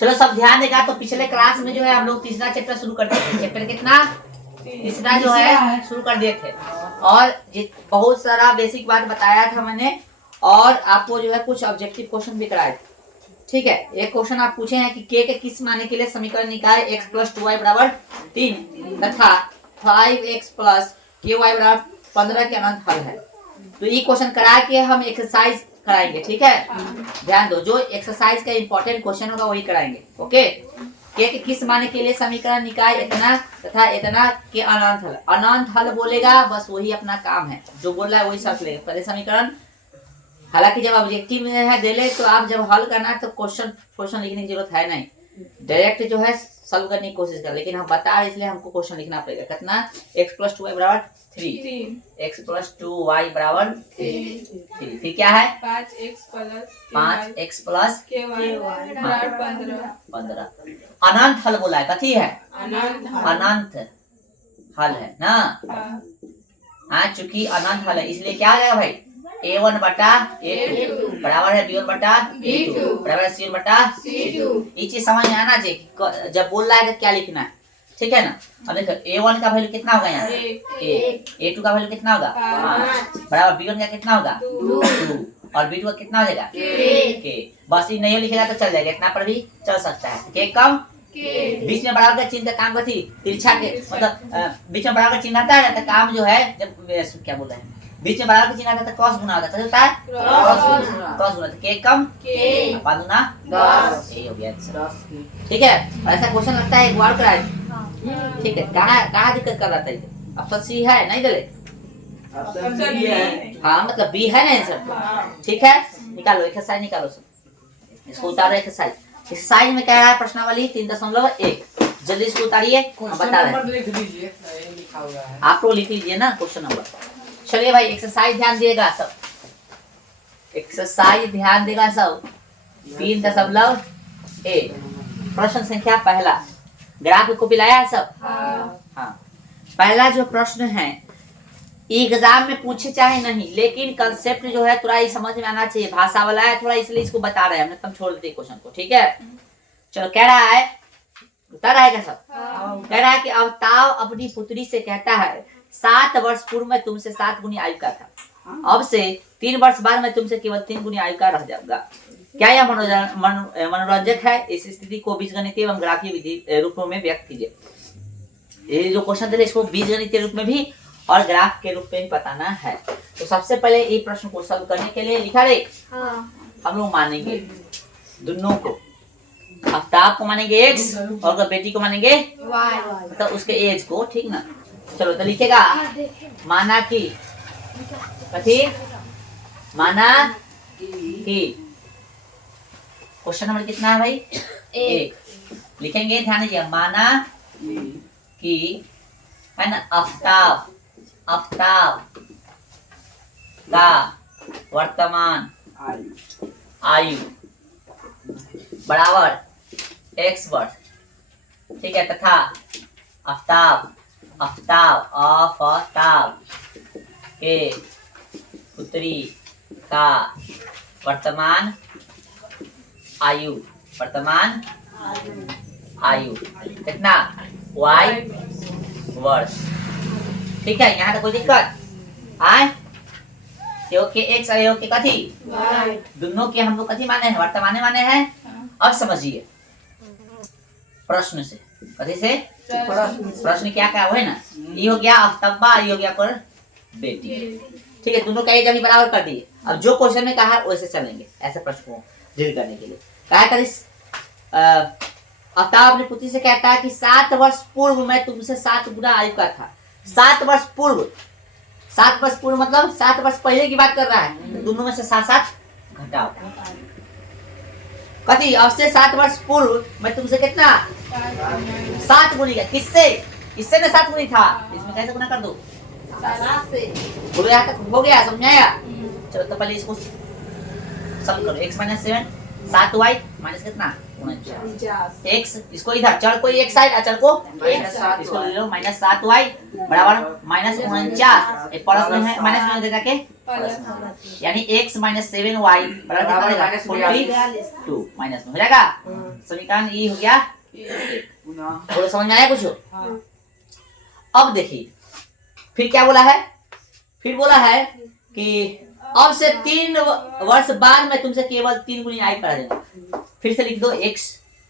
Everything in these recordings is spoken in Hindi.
चलो सब ध्यान देगा। तो पिछले क्लास में जो है हम लोग तीसरा चैप्टर शुरू कर दिए थे। चैप्टर कितना? तीसरा जो है शुरू कर दिए थे और बहुत सारा बेसिक बात बताया था मैंने और आपको जो है कुछ ऑब्जेक्टिव क्वेश्चन भी कराए थे। ठीक है, एक क्वेश्चन आप पूछे हैं कि के किस माने के लिए समीकरण निकाले x + 2y = 3 तथा 5x + ky = 15 के अनंत हल है। तो ये क्वेश्चन करा के हम एक्सरसाइज कराएंगे। ठीक है, ध्यान दो, जो एक्सरसाइज का इंपॉर्टेंट क्वेश्चन होगा वही कराएंगे। ओके, के किस माने के लिए समीकरण निकाय इतना तथा इतना के अनंत हल। अनंत हल बोलेगा बस वही अपना काम है, जो बोल रहा है वही सर्च लेगा पहले समीकरण। हालांकि जब ऑब्जेक्टिव में है दे ले तो आप जब हल करना है तो क्वेश्चन लिखने की जरूरत है नहीं, डायरेक्ट जो है सॉल्व करने की कोशिश कर। लेकिन हम बता रहे इसलिए हमको क्वेश्चन लिखना पड़ेगा। कितना? x + 2y = 3 x + 2y = 3 फिर क्या है? 5x + ky = 15। अनंत हल बोला है। कथी है? अनंत हल है ना। हाँ, चूंकि अनंत हल है इसलिए क्या आ जाएगा भाई? a1 बटा a2 बराबर है b1 बटा b2 बराबर है c1 बटा c2। ये चीज समझ में आना चाहिए जब बोल रहा है तो क्या लिखना है। ठीक है ना। अब देखो a1 का वैल्यू कितना होगा यहाँ? 1। a2 का वैल्यू कितना होगा? 5 बराबर b1 का कितना होगा? 2 और b2 का कितना हो जाएगा? k। बस ये नहीं लिखेगा तो चल जाएगा, इतना पर भी चल सकता है। k कम बीच में बराबर का चिन्ह का काम करती तिरछा के मतलब बीच में बराबर का चिन्ह आता है तो काम जो है जब क्या बोल रहे हैं बीच में बराबर का चिन्ह आता है तो क्रॉस गुना होता है। होता है क्रॉस गुना तो k कम पाँच गुना 10। यही हो गया आंसर। ठीक है, ऐसा क्वेश्चन लगता है एक बार कराए। ठीक है, कहाँ दिक्कत कर रहा था? ऑप्शन सी है नहीं दले? ऑप्शन बी है। हाँ मतलब बी है ना आंसर। ठीक है, निकालो एक्सरसाइज निकालो सब। इसको उतारो एक्सरसाइज। एक्सरसाइज में कह रहा है प्रश्नावली 3.1। जल्दी इसको उतारिए, हम बता रहे हैं। आप लोग लिख लीजिए ना क्वेश्चन नंबर। चलिए भाई एक्सरसाइज ध्यान दिएगा सब, एक्सरसाइज ध्यान देगा सब। 3.1 प्रश्न संख्या पहला। ग्राफ को पिलाया है सब? हाँ। पहला जो प्रश्न है एग्जाम में पूछे चाहे नहीं, लेकिन कंसेप्ट जो है थोड़ा ही समझ में आना चाहिए। भाषा वाला है थोड़ा इसलिए इसको बता रहे हैं हमने, तब छोड़ देते क्वेश्चन को। ठीक है, चलो कह रहा है बता रहा है क्या सब? कह रहा है कि अवताव अपनी पुत्री से कहता है 7 वर्ष पूर्व में तुमसे 7 गुनी आयु का था, अब से 3 वर्ष बाद में तुमसे केवल 3 गुनी आयु का रह जाऊंगा। क्या यह मनोरंजक है? इस स्थिति को बीजगणितीय एवं ग्राफीय विधि रूपों में व्यक्त कीजिए। ये जो क्वेश्चन दे इसको बीजगणितीय रूप में भी और ग्राफ के रूप में भी बताना है। तो सबसे पहले ये प्रश्न को सॉल्व करने के लिए लिखा रे हम लोग मानेंगे दोनों को। आफ्ताब को मानेंगे x और बेटी को मानेंगे y, तो उसके एज को। ठीक ना। चलो तो लिखेगा माना कि कथी? माना कि क्वेश्चन नंबर कितना है भाई? 1 लिखेंगे। ध्यान दीजिए, माना कि है ना आफ्ताब का वर्तमान आयु बराबर x वर्ष। ठीक है, तथा आफ्ताब के पुत्री का वर्तमान आयु कितना? y वर्ष। ठीक है, यहाँ तक कोई दिक्कत आए? के x और के कथी दोनों के हम लोग कथी माने हैं? वर्तमान माने हैं। अब समझिए प्रश्न से, कथी से? प्रश्न क्या क्या है ना, ये हो गया अफ्ताबा, ये हो गया पर बेटी। ठीक है, दोनों का एज अभी बराबर कर दिए। अब जो क्वेश्चन में कहा वैसे चलेंगे ऐसे प्रश्न को डील करने के लिए। कहा अफ्ताब अपनी पुत्री से कहता है कि 7 वर्ष पूर्व मैं तुमसे 7 गुना आयु का था। 7 वर्ष पूर्व मतलब 7 वर्ष पहले की बात कर रहा है। दोनों में से 7 घटाओ। कथी? अब से 7 वर्ष पूर्व मैं तुमसे कितना 7 गुनी का। किससे? इससे ना 7 गुनी था, इसमें कैसे गुना कर दो? 7 से। बोलो यहाँ तक हो गया, समझाया? चलो तो पहले इसको सम करो। x - 7 7y माइनस कितना 49 x, इसको इधर चढ़ को एक साइड अचर को इसको ले लो -7y बराबर -49। एक प्लस में है माइनस में दे जाके यानी x - 7y बराबर कितना देगा 42 माइनस में हो जाएगा समीकरण ई हो गया। बोलो समझ में आया कुछ? अब देखिए फिर क्या बोला है, फिर बोला है कि अब से 3 वर्ष बाद मैं तुमसे केवल 3 गुनी आई करा देगा। फिर से लिख दो x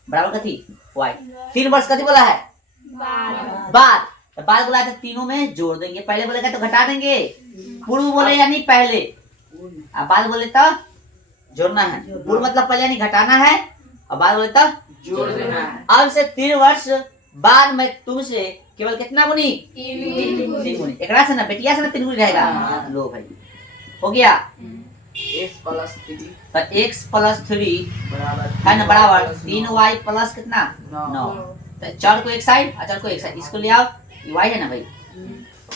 बराबर कथी y। 3 वर्ष कथी बोला है? बाद। बाद बोला था तीनों में जोड़ देंगे, पहले बोलेगा तो घटा देंगे, पूर्व बोले यानी पहले, अब बाद बोले तो जोड़ना है। पूर्व मतलब पहले यानी घटाना है, और बाद बोले तो जोड़ देना है। अब से 3 वर्ष बाद मैं तुमसे केवल कितना गुनी? 3 गुनी। एकरा से ना बेटिया से ना 3 गुनी रहेगा। लो भाई हो गया x प्लस 3 तो x प्लस 3 है ना बराबर 3y प्लस कितना 9। तो चर को एक साइड, अचर को एक साइड, इसको ले आओ, y है ना भाई,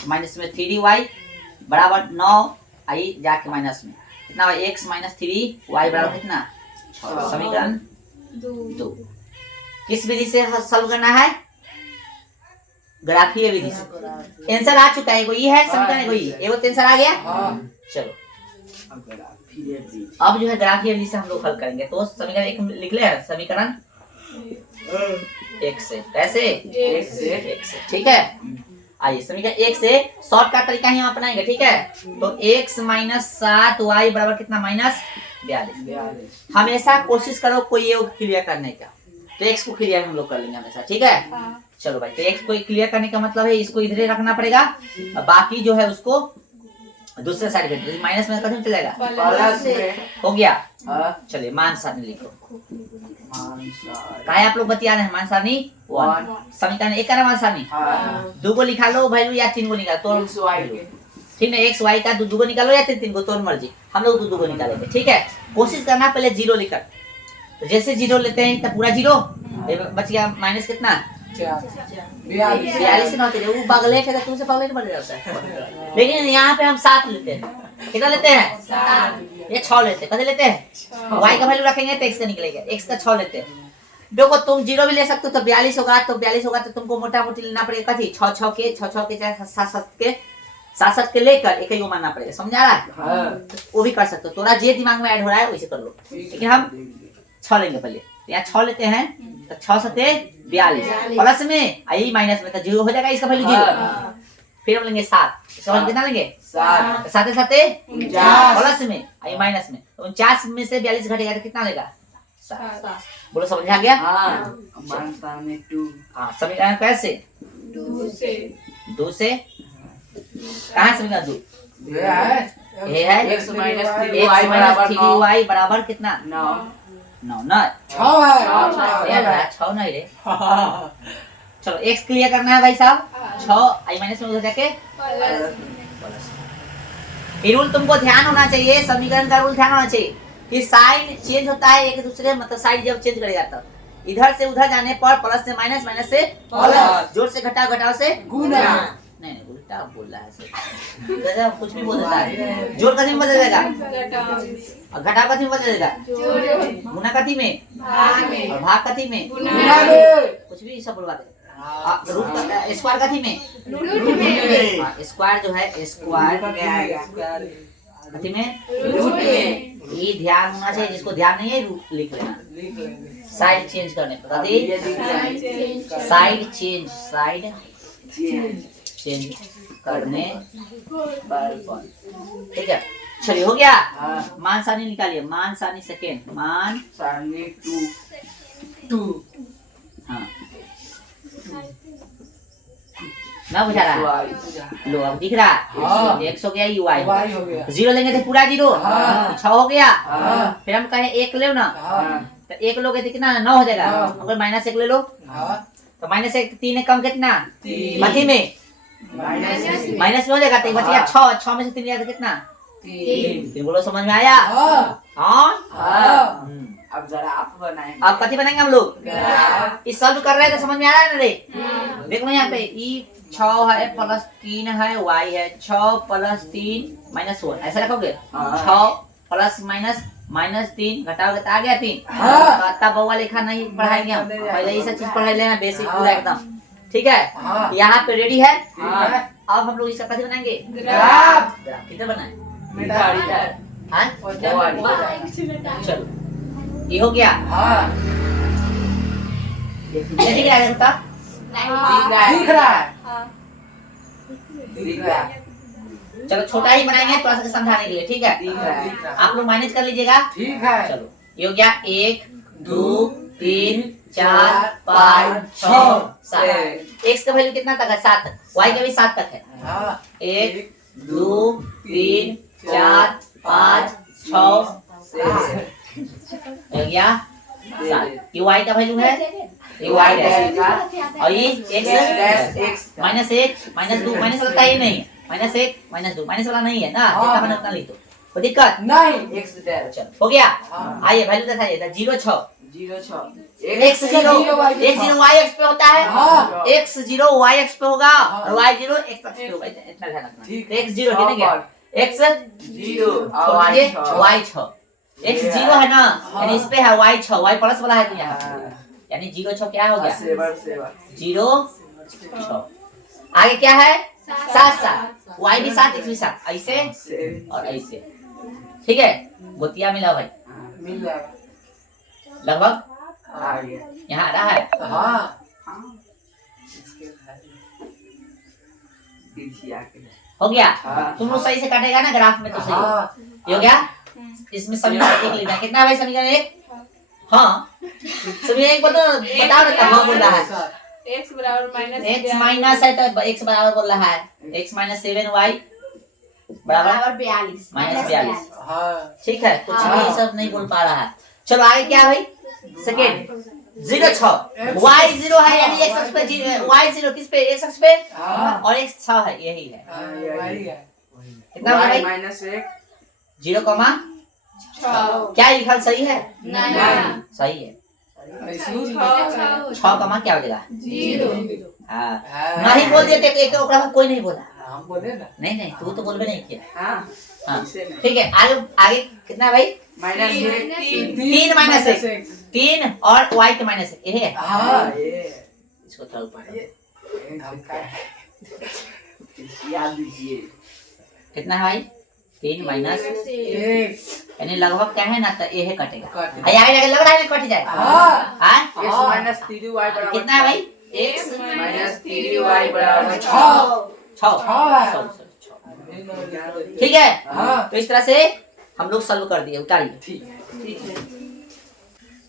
माइनस में 3y बराबर 9 आई जाके माइनस में कितना भाई x माइनस 3y बराबर कितना 6। समीकरण 2 किस विधि से सॉल्व करना है? ग्राफीय विधि से। आंसर आ चुका है, एगो ये है समीकरण, एगो ये, एगो आंसर आ गया। चलो अब जो है ग्राफीय विधि से हम लोग हल करेंगे। तो समीकरण एक लिख ले, समीकरण x से कैसे x से ठीक है। आइए समीकरण 1 से शॉर्टकट तरीका ही हम अपनाएंगे, ठीक है। तो x माइनस 7y बराबर कितना माइनस 42। हमेशा कोशिश करो कोई योग क्लियर करने का, तो x को क्लियर हम लोग कर लेंगे हमेशा, ठीक है। चलो भाई, तो x को क्लियर करने का मतलब है इसको इधर रखना पड़ेगा, बाकी जो है उसको दूसरे साइड पे माइनस में कदम चलेगा प्लस में हो गया। चलिए मान सारणी लिखो। कहा आप लोग बतिया रहे हैं मान सारणी 1। समीकरण 1 का मान सारणी 2 को निकाल लो वैल्यू या 3 को निकाल तो ठीक है। x y का 2 को निकालो या 3 को, तो मर्जी, हम लोग 2 को निकालेंगे, ठीक है। कोशिश करना पहले 0 लेकर, तो जैसे 0 लेते हैं तब पूरा 0 बच गया, माइनस कितना 42 ना होते वो बगले के तुमसे बगले बढ़ जाता है। लेकिन यहाँ पे हम 7 लेते हैं, कितना लेते हैं 7, ये 6 लेते हैं, कैसे लेते हैं y का वैल्यू रखेंगे तो x का निकलेगा, x का 6 लेते हैं। देखो तुम 0 भी ले सकते हो तो 42 होगा, तो 42 होगा तो तुमको मोटा मोटी लेना पड़ेगा कथी 6 के 7 के लेकर एक ही मानना पड़ेगा, समझा रहा है। वो भी कर सकते हो, थोड़ा जे दिमाग में ऐड हो रहा है वैसे कर लो, लेकिन हम 6 लेंगे पहले। यहाँ 6 लेते हैं तो 6 सते 42 प्लस में आई माइनस में तो 0 हो जाएगा, इसका वैल्यू 0। फिर हम लेंगे 7, इसका वैल्यू कितना लेंगे 7 साथे साथे 49 प्लस में आई माइनस में, तो 49 में से 42 घटेगा तो कितना लेगा 7। बोलो समझ आ गया? मान सारणी 2। हाँ समीकरण कैसे 2 से कहाँ समीकरण 2 ये है x minus x minus 3y बराबर कितना 9 ना 6 है 6 नहीं रे। चलो x क्लियर करना है भाई साहब, 6 आई माइनस में उधर जाके ये रूल तुमको ध्यान होना चाहिए, समीकरण का रूल ध्यान होना चाहिए कि साइन चेंज होता है एक दूसरे, मतलब साइड जब चेंज करेगा तब इधर से उधर जाने पर प्लस से माइनस, माइनस से प्लस, जोड़ से घटाओ, घटाओ से गुना। नहीं नहीं उल्टा बोल रहा है गजब, कुछ भी बोल देता है। जोड़ कथी में बदल जाएगा और घटाओ कथी में बदल जाएगा, गुना कथी में और भाग कथी में, कुछ भी सब बोलवा दे। स्क्वायर कथी में, स्क्वायर जो है स्क्वायर कथी में रूट में। ये ध्यान होना चाहिए, जिसको ध्यान नहीं है रूट लिख लेना, साइड चेंज करने पर साइड चेंज करने पर, ठीक है। चलिए हो गया। मान सारणी निकालिए, मान सारणी सेकेंड, मान सारणी 2 हाँ ना बुझा रहा है, लो अब दिख रहा है 100 गया y हो गया, 0 लेंगे तो पूरा 0 6 हो गया। फिर हम कहें 1 ले ना, तो 1 लोगे तो कितना 9 हो जाएगा, अगर माइनस 1 ले लो तो माइनस 1 3 है कम कितना मध्य में माइनस में हो जाएगा, तो बच गया 6 में से 3 गया तो कितना 3। बोलो समझ में आया? हाँ। अब ग्राफ बनाएंगे। अब कथी बनाएंगे हम लोग, इस सॉल्व कर रहे हैं तो समझ में आ रहा है ना रे। देख लो यहाँ पे ई 6 है प्लस 3 है y है, 6 प्लस 3 माइनस 1 ऐसा रखोगे, 6 प्लस माइनस माइनस 3 घटाओगे तो आ गया 3। तब बउआ लिखा नहीं पढ़ाएंगे हम, पहले ये सब चीज पढ़ाई लेना बेसिक पूरा एकदम, ठीक है। यहाँ पे रेडी है। अब हम लोग इसका कथी बनाएंगे, ग्राफ। किधर बनाए, चलो ये हो गया। ये दिख रहा है बेटा? दिख रहा है दिख रहा है चलो छोटा ही बनाएंगे थोड़ा सा समझाने के लिए, ठीक है? दिख रहा है आप लोग माइनस कर लीजिएगा। ठीक है चलो ये हो गया 1 2 3 4 5 6 7। x का वैल्यू कितना तक है? 7 तक। y का भी 7 तक है। हाँ 1 2 3 4 5 6 7 हो गया 7। ये y का वैल्यू है, ये y डैश और ये x माइनस 1 माइनस 2 माइनस वाला ही नहीं है, माइनस 1 माइनस 2 माइनस वाला नहीं है ना, जितना मैंने उतना लिख दो, कोई दिक्कत नहीं x डैश चलो हो गया। हाँ। आइए वैल्यू दिखाइए 0 6 0 x 0 x 0 y x पे होता है, हाँ। x 0 y x पे होगा और y 0 x पे होगा, इतना ध्यान रखना। ठीक x 0 ठीक है क्या? x 0 और और ये y y 6 x 0 है ना, यानी इस पे है y 6 y प्लस वाला है तो यहाँ यानी 0 6 क्या हो गया? 0 6। आगे क्या है? 7 7 y भी 7 x भी 7 ऐसे और ऐसे, ठीक है? गोतिया मिला भाई मिल जाएगा लगभग आ गया यहाँ आ रहा है। हाँ हो गया हाँ। तुम लोग सही से काटेगा ना ग्राफ में तो सही है। हाँ ये हो गया। इसमें समीकरण एक लिखना है। कितना है भाई समीकरण एक? हाँ समीकरण एक बताओ ना कहाँ बोल रहा है? x बराबर माइनस x माइनस है तो x बराबर बोल रहा है x माइनस 7y बराबर 42 माइनस 42। हाँ ठीक है कुछ भी ये सब नहीं बोल पा रहा है। चलो आगे क्या भाई? सेकेंड 0 6 y 0 है यानी x अक्ष पे y 0 किस पे? x अक्ष पे हाँ और x 6 है, यही है। वही है कितना होगा भाई? -1 0 कॉमा 6 क्या लिखा सही है? नहीं सही है। 6 6 कमा क्या हो जाएगा? 0 हाँ हाँ। नहीं बोल दिए थे एक ओकरा में कोई नहीं बोला। हम बोले ना नहीं नहीं तू तो बोलबे नहीं किया। हां हाँ ठीक है आगे आगे कितना है भाई? -1 3 माइनस 1 3 और y के माइनस 1 ये है। हाँ ये इसको थोड़ा ऊपर याद दीजिए कितना है भाई? 3 माइनस एक यानी लगभग क्या है ना तो ये है कटेगा। कट आगे आगे लग रहा है कट जाएगा। हाँ हाँ x -3y बराबर कितना है भाई? x -3y बराबर 6 है। ठीक है। हाँ तो इस तरह से हम लोग सॉल्व कर दिए। उतारिए। ठीक है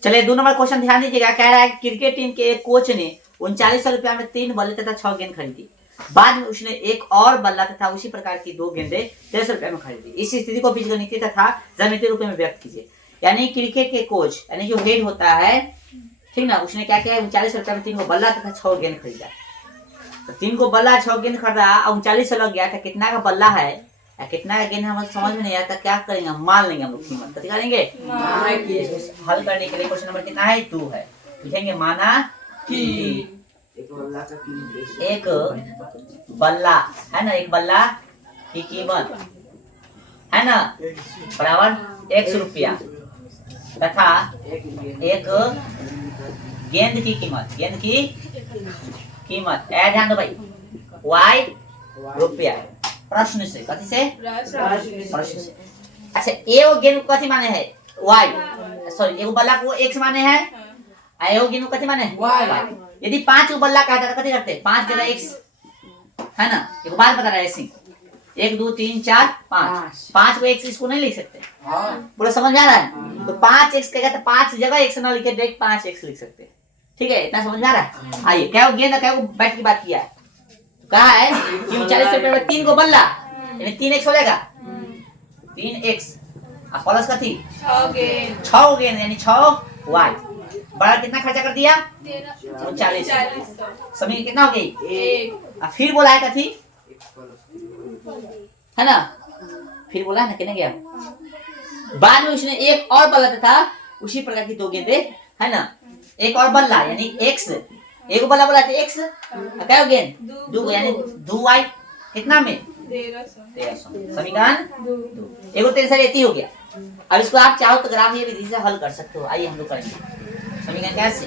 चलिए 2 नंबर क्वेश्चन ध्यान दीजिएगा। कह रहा है क्रिकेट टीम के एक कोच ने 3900 रुपया में 3 बल्ले तथा 6 गेंद खरीदी। बाद में उसने एक और बल्ला तथा उसी प्रकार की 2 गेंदें 1300 रुपये में खरीदी। इस स्थिति को बीजगणितीय तथा ज्यामितीय रूप में व्यक्त कीजिए। यानी क्रिकेट के कोच यानी जो हेड होता है, ठीक ना, उसने क्या किया? 3900 रुपये में 3 को बल्ला तथा 6 गेंद खरीदा। तो 3 को बल्ला 6 गेंद खरीदा और 3900 लग गया था। कितना का बल्ला है या कितना का गेंद हमें समझ में नहीं आता। क्या करेंगे? हम मान लेंगे। हम लोग कीमत कथी करेंगे? हल करने के लिए क्वेश्चन नंबर कितना है? 2 है। लिखेंगे माना कि एक बल्ला का कीमत एक बल्ला है ना, एक बल्ला की कीमत है ना बराबर 100 रुपया तथा एक गेंद की कीमत, गेंद की कीमत ध्यान दो भाई, y रुपया। प्रश्न से कथी से? प्रश्न से। अच्छा एगो गेंद को कथी माने है? y, सॉरी एगो बल्ला को x माने है, एगो गेंद को कथी माने है? y। यदि 5 को बल्ला कहता है तो कथी करते? 5 जगह x है ना। एक बात बता रहा है ऐसे 1 2 3 4 5 5 को x इसको नहीं लिख सकते। हाँ पूरा समझ में आ रहा है? तो 5x कहेगा तो 5 जगह x ना लिखे डायरेक्ट 5x लिख सकते हैं। ठीक है इतना समझ में आ रहा है? आइए क्या वो गेंद क्या वो बैट की बात किया है। तो कहा है कि 39 रुपए में 3 को बल्ला यानी 3x हो जाएगा 3x प्लस कथी 6 गेंद यानी 6y बड़ा कितना खर्चा कर दिया 39। समय कितना हो गई? फिर बोला है कथी है ना, फिर बोला है ना कितने गया। बाद में उसने एक और बल्ला था उसी प्रकार की 2 गेंदे है ना, एक और बल्ला यानी x, एक बल्ला बोला था x क्या हो गेंद 2 यानी 2y कितना में 1300 समीकरण 2। एगो टेंशन एती हो गया। अब इसको आप चाहो तो ग्राफ ये विधि से हल कर सकते हो। आइए हम लोग करेंगे समीकरण कैसे?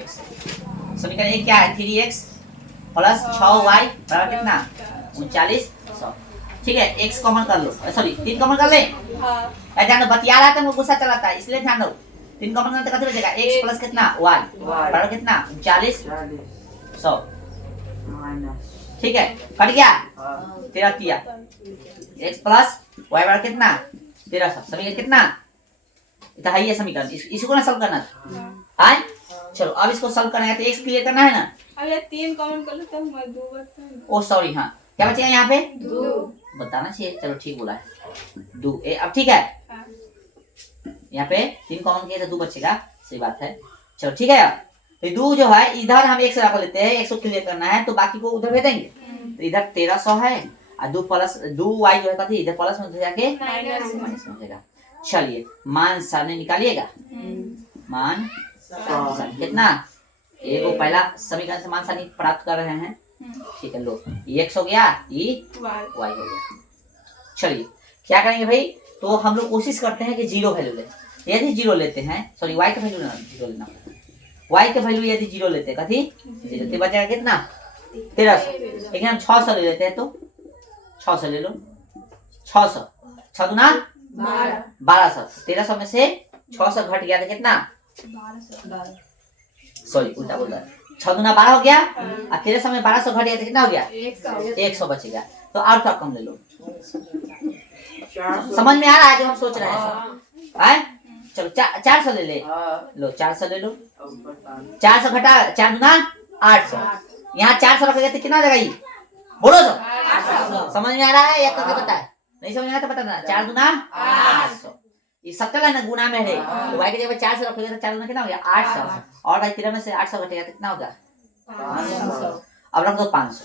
x समीकरण एक क्या है 3x प्लस 6y बराबर कितना 3900। ठीक है x कॉमन कर लो, सॉरी 3 कॉमन कर ले। ध्यान दो बतिया रहा था मुझे गुस्सा चलाता है इसलिए ध्यान दो तीन कॉमन करने कितना बचेगा x प्लस कितना y बराबर कितना 39 40 100 माइनस ठीक है कट गया हाँ 13 किया x प्लस y बराबर कितना 1300 समीकरण कितना इतना है ये समीकरण इसको ना सॉल्व करना था आए चलो अब इसको सॉल्व करना है तो x क्लियर करना है ना अब ये 3 कॉमन कर लेते हैं हमारे 2 बचते हैं ओ सॉरी हाँ क्या बचेगा यहाँ पे 2 बताना चाहिए चलो ठीक बोला है 2 अब ठीक है यहाँ पे 3 कॉमन किए तो 2 बचेगा सही बात है चलो ठीक है तो 2 जो है इधर हम 1 रख लेते हैं 100 क्लियर करना है तो बाकी को उधर भेज देंगे तो इधर 1300 है और 2 प्लस 2 y जो है इधर प्लस में जाके माइनस माइनस में हो जाएगा चलिए मान सामने निकालिएगा मान सारणी कितना ये को पहला समीकरण से मान सारणी प्राप्त कर रहे हैं ठीक है लो ये x हो गया ये y हो गया चलिए क्या करेंगे भाई तो हम लोग कोशिश करते हैं कि जीरो वैल्यू ले यदि जीरो लेते हैं सॉरी y का वैल्यू जीरो लेना y का वैल्यू यदि जीरो लेते हैं कथी जीरो तो बचेगा कितना 1300 लेकिन हम 600 ले लेते हैं तो 600 ले लो 600 6 दूना 1200 1300 में से 600 घट गया तो कितना सॉरी उल्टा बोल रहा 6 दूना 12 हो गया और 1300 में 1200 घट गया तो कितना हो गया 100 बचेगा तो और क्या कम ले लो समझ में आ रहा है जो हम सोच रहे हैं आए चलो 400 ले ले लो 400 ले लो 400 घटा 4 दूना 800 यहाँ 400 रखोगे तो कितना हो जाएगा ये बोलो तो समझ में आ रहा है या करके बता नहीं समझ में आया तो बता देना 4 दूना 800 ये सबका लाना गुना में है तो y की जगह 400 रखोगे तो 4 दूना कितना हो गया 800 और भाई 13 में से 800 घटेगा तो कितना होगा 500 अब रख दो 500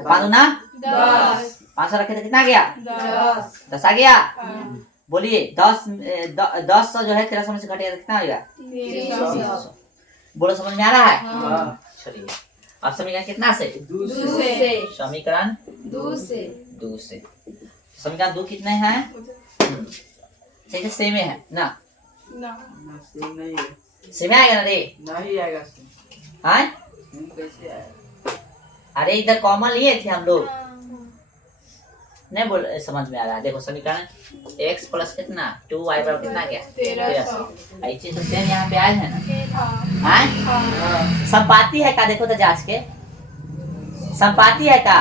तो 5 दूना 10 500 रखे तो कितना आ गया 10 आ गया बोलिए 10 जो है 1300 में से घटेगा तो कितना हो गया 300 बोलो समझ में आ रहा है चलिए अब समीकरण कितना से समीकरण 2 से समीकरण 2 कितने हैं सही से सेम है ना सेम आएगा ना रे नहीं आएगा हाँ कैसे आएगा अरे इधर कॉमन लिए थे हम लोग नहीं बोल समझ में आ रहा है देखो समीकरण x प्लस कितना 2y बराबर कितना गया 1300 ये चीज तो सेम यहाँ पे आए हैं ना हाँ संपाती है का देखो तो जांच के संपाती है का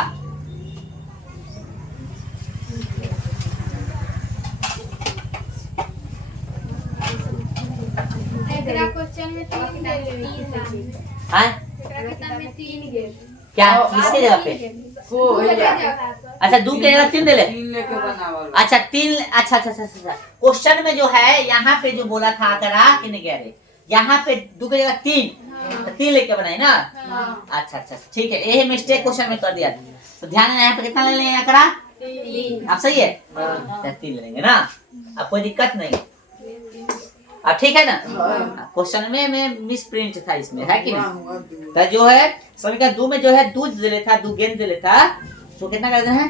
क्वेश्चन में 3 हाँ क्या किसके जगह पे वो भैया अच्छा 2 के जगह 3 दे ले 3 लेके बनावा अच्छा 3 अच्छा क्वेश्चन में जो है यहाँ पे जो बोला था करा कि नहीं कह रहे यहाँ पे 2 की जगह 3 लेके बनाए ना अच्छा ठीक है यही मिस्टेक क्वेश्चन में कर दिया तो ध्यान देना यहाँ पे कितना ले लेंगे यहाँ करा 3 आप सही है 3 ले लेंगे ना अब कोई दिक्कत नहीं अब ठीक है ना क्वेश्चन में मिस प्रिंट था इसमें है कि नहीं तो जो है समीकरण 2 में जो है दूध दे लेता 2 गेंद दे लेता तो कितना कर देना है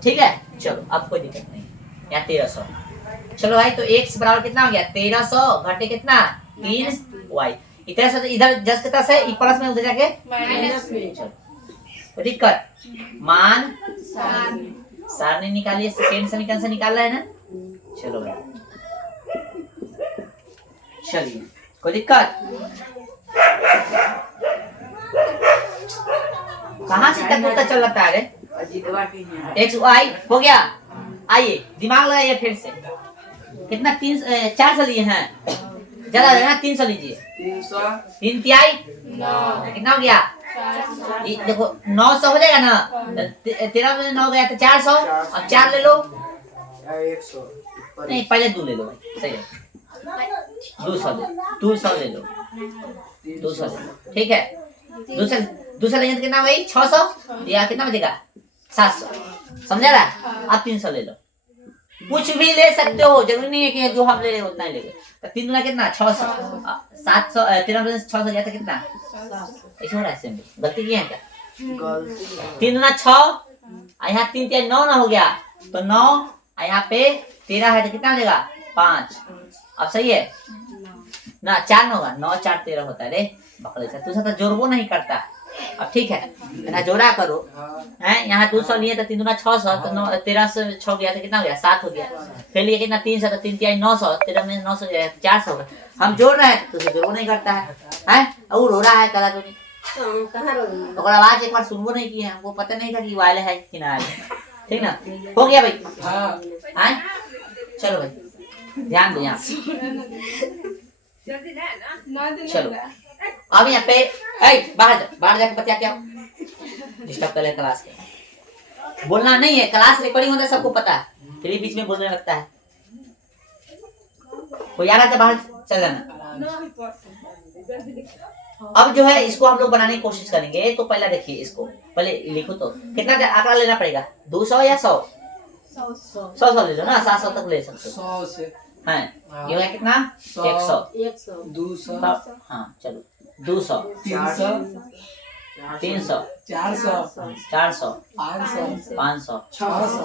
ठीक है चलो अब कोई दिक्कत नहीं यहाँ 1300 चलो भाई तो x बराबर कितना हो गया 1300 घटे कितना 3y इधर से इधर जस्ट कितना से प्लस में उधर जाके माइनस में चलो दिक्कत मान सारणी निकालिए सेकंड समीकरण से निकाल रहा है ना चलो भाई चलिए कोई दिक्कत कहाँ से तक बोलता चल रहा है अजीतवा के यहाँ एक्स वाई हो गया आइए दिमाग लगाइए फिर से कितना 400 लिए हैं ज्यादा है ना 300 लीजिए 300 3 तिहाई 9 कितना हो गया ये देखो 900 हो जाएगा ना 13 में 9 गया तो 400 और 4 ले लो 100 नहीं पहले 2 ले लो भाई सही है 200 ले लो 200 ले लो ठीक है दूसरा लेंगे तो कितना भाई 600 या कितना बचेगा 700 समझा रहा अब 300 ले लो कुछ भी ले सकते हो जरूरी नहीं है कि जो हम ले रहे उतना ही लेंगे तो 3 दूना कितना 600 700 13 में 600 गया तो कितना ऐसे हो रहा है सेम गलती की है क्या 3 दूना 6 यहाँ 3 3 9 ना हो गया तो 9 यहाँ पे 13 है तो कितना हो जाएगा 5 अब सही है ना 4 ना होगा 9 4 13 होता है रे बकले से तू तो जोड़बो नहीं करता अब ठीक है ना, जोड़ा करो हैं। यहाँ 200 लिए तो 3 दूना 600, तो 13 से 6 गया तो कितना हो गया 7 हो गया। फिर लिए कितना 300, तो 3 तिहाई 900, 13 में 900 गया 400 हो गया। हम जोड़ रहे हैं तो जोड़ नहीं करता है और रो रहा है कला तो नहीं। तो आवाज एक बार सुनबो नहीं किए, हमको पता नहीं था कि वाले है कि ना वाले। ठीक ना, हो गया भाई। हैं चलो भाई ध्यान दो यहाँ। चलो अब यहाँ पे बाहर जाके बतिया क्या डिस्टर्ब कर ले क्लास के। बोलना नहीं है, क्लास रिकॉर्डिंग होता है सबको पता है, फिर भी बीच में बोलने लगता है। कोई आ रहा था बाहर चल जाना। अब जो है इसको हम लोग बनाने की कोशिश करेंगे। तो पहला देखिए, इसको पहले लिखो तो कितना आंकड़ा लेना पड़ेगा, 200 या 100? 100 ले लो ना, 700 तक ले सकते हो। 100 से है ये है कितना 100 200 हाँ चलो 200 300 300 400 400 500 500 600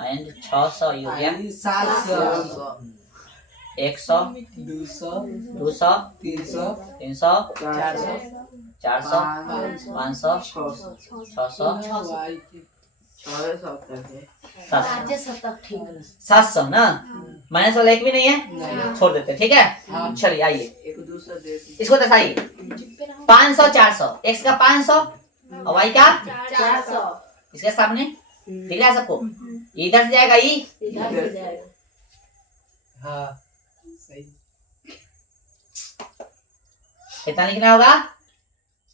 एंड 600 ये हो गया 700 100 200 200 300 300 400 400 500 600 700 ना। माइनस वाला एक भी नहीं है, छोड़ देते ठीक है। चलिए आइए इसको दर्शाइए। 500 400, x का 500 और y का 400 इसके सामने दिख रहा है सबको, इधर से जाएगा ई हाँ सही। कितना लिखना होगा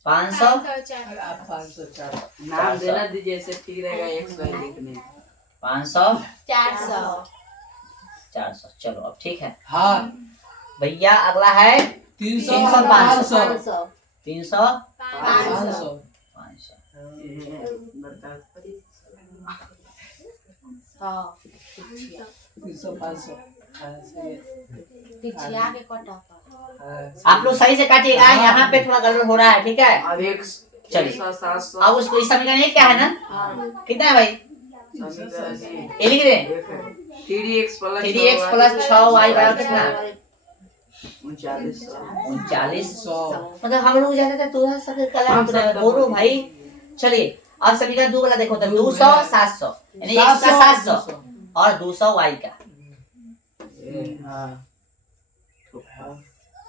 500 आप 504 नाम देना दीजिए, ऐसे ठीक रहेगा 100 लिखने। 500 400 400 चलो अब ठीक है हाँ भैया। अगला है 300 500 500 300 500 300 500 हाँ सही है। आप लोग सही से काटिएगा, यहाँ पे थोड़ा गड़बड़ हो रहा है ठीक है। अब एक चलिए 700 अब उसको इस समीकरण ये क्या है ना, कितना है भाई ये लिख रहे हैं 3x 3x + 6y बराबर कितना 39 39। मतलब हम लोग जाते थे थोड़ा सा कला बोलो भाई। चलिए अब समीकरण 2 वाला देखो तो 200 700 यानी x का 700 और 200 y का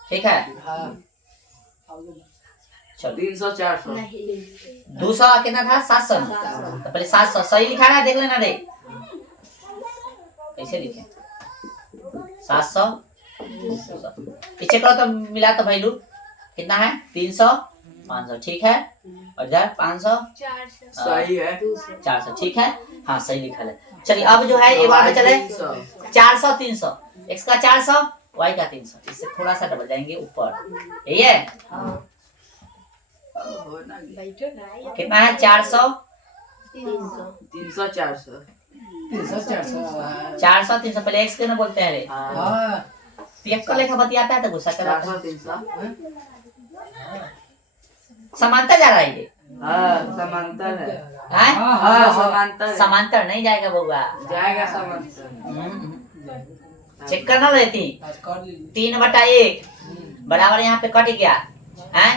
ठीक है। हाँ चलो 300 400 200 कितना था 700 तो पहले 700 सही लिखा है देख लेना रे कैसे लिखे 700 पीछे करो तो मिला तो भाई लोग कितना है 300 500 ठीक है और इधर 500 सही है 400 ठीक है। हाँ सही लिखा है। चलिए अब जो है एक बार में चले 400 300 x का 400 y का 300 इससे थोड़ा सा डबल जाएंगे ऊपर यही है कितना है 400 300 400 400 300 पहले x के ना बोलते हैं रे हाँ एक का लेखा बतियाता है तो गुस्सा कराता है 400 300 समांतर जा रहा है ये हाँ समांतर है हैं? हाँ समांतर है। समांतर नहीं जाएगा बउआ जाएगा समांतर। चेक करना रहती आज कर लीजिए 3/1 बराबर यहाँ पे कट गया है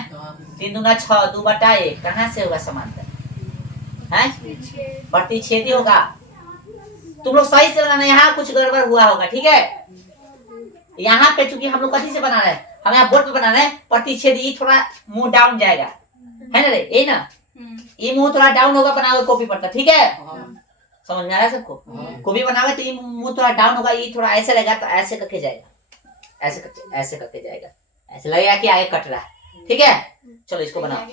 3 दूना 6 2/1 कहाँ से होगा समांतर है प्रतिच्छेदी होगा। तुम लोग सही से बनाना, यहाँ कुछ गड़बड़ हुआ होगा ठीक है। यहाँ पे चूंकि हम लोग कथी से बना रहे हैं, हम यहाँ बोर्ड पे बना रहे हैं प्रतिच्छेदी थोड़ा मुंह डाउन जाएगा है ना रे ये ना ये मुंह थोड़ा डाउन होगा बनाओगे कॉपी पर ठीक है। समझ में आ रहा है सबको कॉपी बनाओगे तो ये मुंह थोड़ा डाउन होगा, ये थोड़ा ऐसे लगा तो ऐसे करके जाएगा ऐसे करके जाएगा, ऐसे लगेगा कि आगे कट रहा है ठीक है। चलो इसको बनाओ।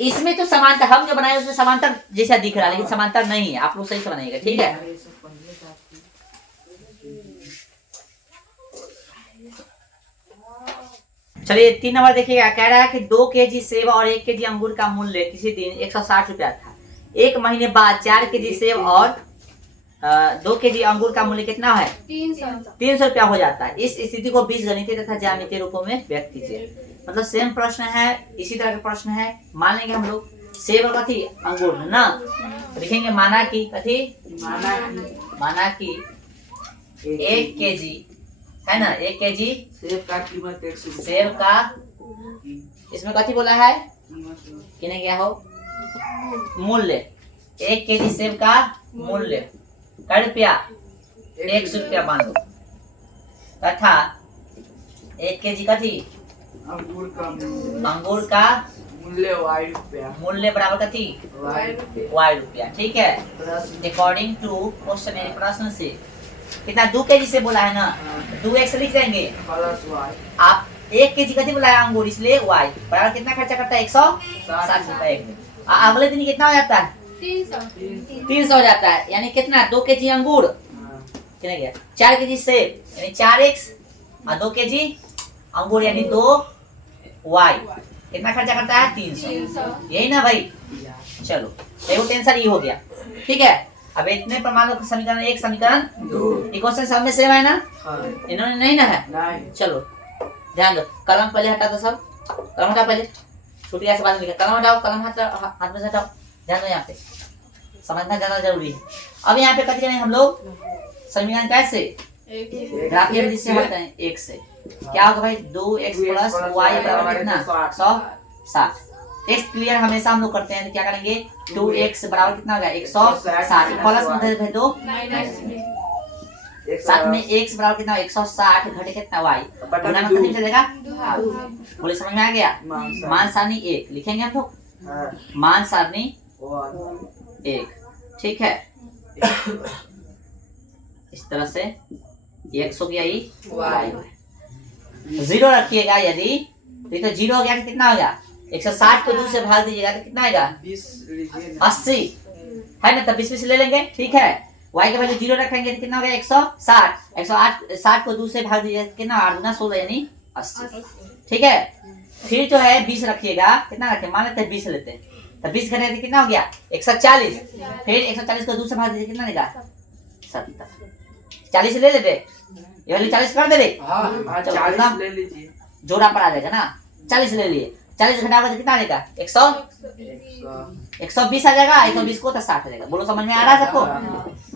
इसमें तो समांतर हम जो बनाए उसमें समांतर जैसा दिख रहा है लेकिन समांतर नहीं है, आप लोग सही से बनाइएगा ठीक है। चलिए 3 नंबर देखिएगा, कह रहा है कि 2 केजी सेब और 1 केजी अंगूर का मूल्य किसी दिन 160 रुपया था। एक महीने बाद 4 केजी सेब और 2 केजी अंगूर का मूल्य कितना है 300 रुपया हो जाता है। इस स्थिति को बीजगणितीय तथा ज्यामितीय रूपों में व्यक्त कीजिए। मतलब सेम प्रश्न है, इसी तरह का प्रश्न है। मान लेंगे हम लोग सेब और कथी अंगूर ना, लिखेंगे माना कि कथी माना कि 1 केजी है ना 1 केजी सेब का कीमत 100 सेब का इसमें कथी बोला है किने क्या हो मूल्य 1 केजी सेब का मूल्य कै रुपया 100 रुपया मान लो तथा 1 केजी कथी अंगूर का मूल्य y रुपया मूल्य बराबर कथी y y रुपया। ठीक है, अकॉर्डिंग टू क्वेश्चन यानी प्रश्न से कितना 2 केजी से बोला है ना, 2x लिख देंगे। प्लस y आप 1 केजी कथी बोला है अंगूर, इसलिए y बराबर कितना खर्चा करता है 160 रुपए एक दिन। अगले दिन कितना हो जाता है 300 हो जाता है, यानी कितना 2 केजी अंगूर कितना गया 4 केजी सेब यानी 4x और 2 केजी अंगूर यानी 2y कितना खर्चा करता है 300। यही ना भाई, चलो देखो टेंशन ये हो गया। ठीक है, अब इतने परमाणु का समीकरण एक समीकरण इक्वेशन सब में सेम है ना, इन्होंने नहीं ना है। नहीं चलो ध्यान दो, कलम पहले हटा दो, सब कलम हटाओ पहले, छुट्टी से बाद में कलम हटाओ, कलम हाथ में से हटाओ। ध्यान दो, यहाँ पे समझना ज्यादा जरूरी है। अब यहाँ पे कथी करेंगे हम लोग समीकरण कैसे ग्राफीय विधि से हल करें, 1 से क्या होगा भाई 2x प्लस y बराबर कितना 160। टेक्स्ट क्लियर हमेशा हम लोग करते हैं तो क्या करेंगे 2x बराबर कितना होगा 160 प्लस में भेज दो 7 में x बराबर कितना 160 घटे कितना y गुणा में कितनी चलेगा। बोले समझ में आ गया। मान सारणी 1 लिखेंगे हम लोग, मान सारणी 1। ठीक है, इस तरह से x हो गया ये y 0 रखिएगा, यदि तो ये तो 0 हो गया तो कितना होगा 160 को 2 से भाग दीजिएगा तो कितना आएगा 80 है ना, तब 20 ले लेंगे। ठीक है, y का वैल्यू 0 रखेंगे तो कितना हो गया 160 60 को 2 से भाग दीजिएगा तो कितना 8 गुना 16 यानी 80। ठीक है, फिर जो है 20 रखिएगा, कितना रखें मान लेते हैं 20 लेते हैं, तो 20 घटे तो कितना हो गया 140, फिर 140 को 2 से भाग दीजिए कितना देगा 70। 40 ले लेते, ये वाली 40 कर दे रहे, हाँ 40 ले लीजिए, जोड़ा पर आ जाएगा ना। 40 ले लिए, 40 घटाओगे तो कितना आ जाएगा 120 आ जाएगा, 120 को तो 60 आ जाएगा। बोलो समझ में आ रहा है सबको।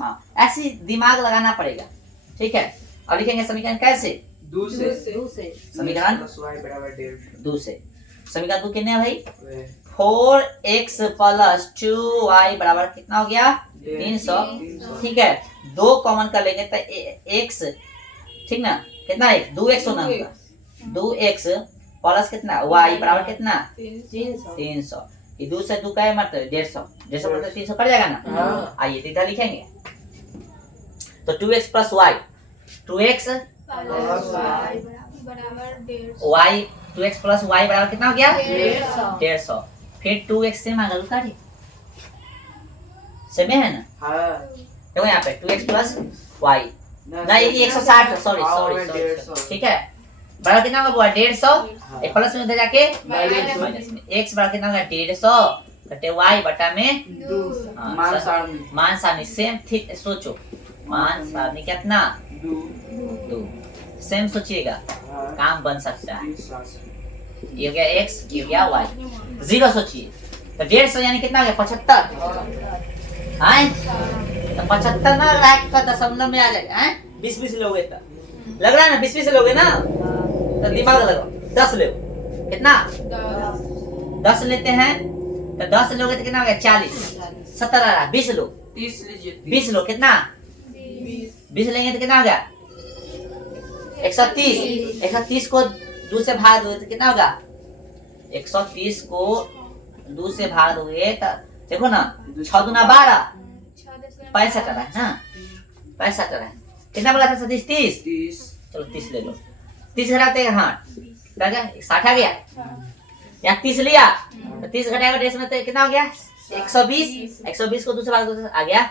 हाँ, ऐसी दिमाग लगाना पड़ेगा। ठीक है, अब लिखेंगे समीकरण कैसे 2 से समीकरण प्लस y बराबर 150 2 से समीकरण 2 कितने है भाई 4x प्लस 2y बराबर कितना हो गया 300। ठीक है, 2 कॉमन कर लेंगे तो x ठीक ना, कितना है 2x होना होगा, 2x प्लस कितना y बराबर कितना 300। ये 2 से 2 का है मतलब 150, 150 मतलब 300 कट जाएगा ना। आइए इधर लिखेंगे तो 2x plus y 2x y 2x plus y बराबर कितना हो गया 150। फिर 2x से मांगा लो काटी सेम है ना। हाँ देखो यहाँ पे 2x प्लस y नहीं ये 160 सॉरी ठीक है, बराबर कितना होगा 150 एक प्लस में उधर जाके माइनस में x बराबर कितना होगा 150 घटे y बटा में 2 मान सारणी सेम ठीक सोचो, मान सारणी कितना 2 सेम सोचिएगा काम बन सकता है। ये हो गया x ये हो गया y, 0 सोचिए तो 150 यानी कितना हो गया 75 हैं, तो 75 ना लाख का दशमलव में आ जाएगा हैं, 20 लोगे तो लग रहा है ना 20 लोगे ना, तो दिमाग लगाओ 10 लो कितना 10 लेते हैं तो 10 लोगे तो कितना हो गया 40 70 आ रहा 20 लो 30 लीजिए 20 लो कितना 20 लेंगे तो कितना हो गया 130, 130 को 2 से भाग दोगे तो कितना होगा 130 को 2 से भाग दोगे तो देखो ना 6 दूना 12 65 आ रहा है ना, 65 आ रहा है। कितना बोला था सतीश 30, चलो 30 ले लो, 30 घटाते हैं हाँ क्या गया 60 आ गया, यहाँ 30 लिया तो 30 घटाएगा 150 में तो कितना हो गया 120 को 2 से भाग दो आ गया